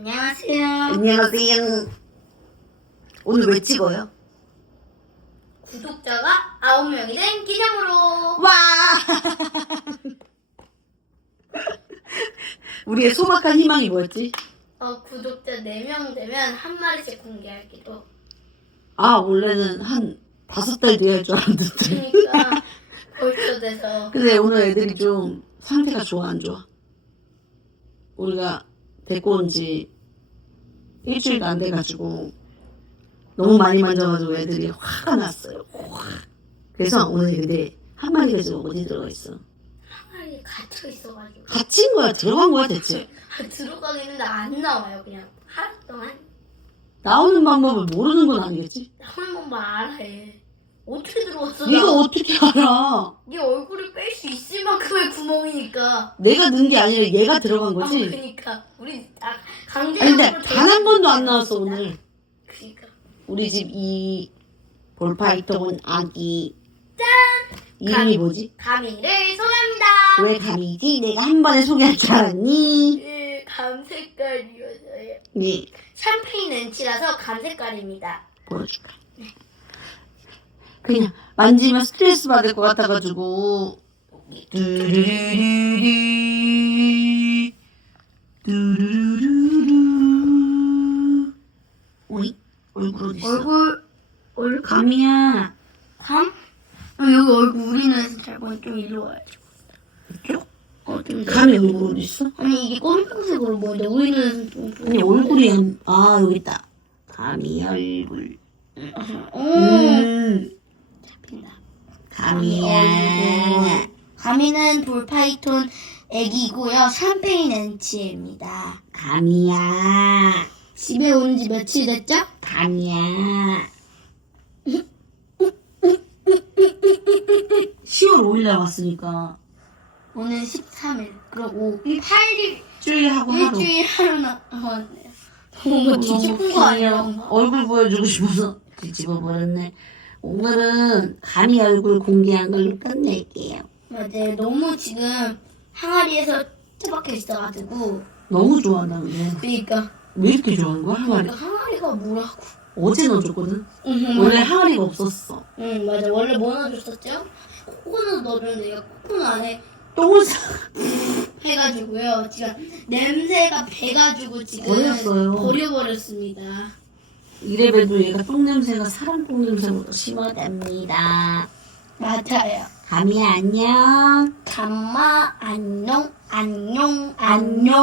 안녕하세요. 안녕하세요. 오늘 왜 찍어요? 구독자가 9명이 된 기념으로 와! 우리의 소박한 희망이 뭐였지? 어, 구독자 4명 되면 한 마리씩 공개하기로. 아, 원래는 한 다섯 달 뒤에 할 줄 알았는데. 그러니까 벌써 돼서 근데 오늘 애들이 좀 상태가 좋아, 안 좋아? 우리가 데리고 온 지 일주일도 안 돼가지고 너무 많이 만져가지고 애들이 화가 났어요. 확. 그래서 오늘 근데 한 마리가 지금 어디 들어가 있어? 한 마리 갇혀 있어가지고 갇힌 거야? 들어간 거야 대체? 들어가긴 했는데 안 나와요. 그냥 하루 동안 나오는 방법을 모르는 건 아니겠지? 한 번만 알아해. 어떻게 들어왔어? 네가 나? 어떻게 알아? 네 얼굴을 뺄 수 있을 만큼의 구멍이니까. 내가 넣은 게 아니라 얘가 들어간 아, 거지? 그니까 우리 아, 아니 강제적으로 근데 단 한 번도 안 나왔어 오늘 그니까 우리 집 이 볼파이터곤 아기 이름이 뭐지? 가미를 소개합니다. 왜 감이지? 내가 한 번에 소개할 줄 알았니? 그 감 색깔이어서요. 네 샴페인 렌치라서 감 색깔입니다. 보여줄까? 그냥 만지면 스트레스 받을 것 같아가지고 뚜루루루루 뚜루루루루 오이? 얼굴 어디 있어? 얼굴 얼굴 감이야 감? 어, 여기 얼굴 우리 눈에서 잘 보니 좀 이리 와야죠. 이쪽? 어, 좀 감이 얼굴 어디 있어? 아니 이게 검정색으로 보는데 우리 눈에서 좀 아니 얼굴이 한- 아 여기 있다 감이 얼굴 오 음 잡힌다. 감이야 가미는 볼파이톤 애기고요. 샴페인 렌치입니다. 감이야 집에 온 지 며칠 됐죠? 감이야 10월 5일날 왔으니까 오늘 13일. 그리고 8일 일주일 하고 하루 일주일 하루 남았네요. 너무 뒤집은 거 아니야? 얼굴 보여주고 싶어서 뒤집어버렸네 오늘은 감이 얼굴 공개한 걸로 끝낼게요 맞아요. 너무 지금 항아리에서 처박혀 있어가지고. 너무 좋아한다 근데 그니까. 왜 이렇게 좋아하는 거야 항아리 그러니까 항아리가 뭐라고. 어제 넣어줬거든 응, 원래 항아리가 없었어 응 맞아. 원래 뭐 넣어줬었죠? 코코넛 넣어줬는데 얘가 코코넛 안에 똥을 싸 해가지고요. 지금 냄새가 배가지고 지금 버렸어요. 버려버렸습니다. 이래봬도 얘가 똥냄새가 사람 똥냄새보다 심하답니다 맞아요. 감이야 안녕. 감마 안녕 안녕. 안녕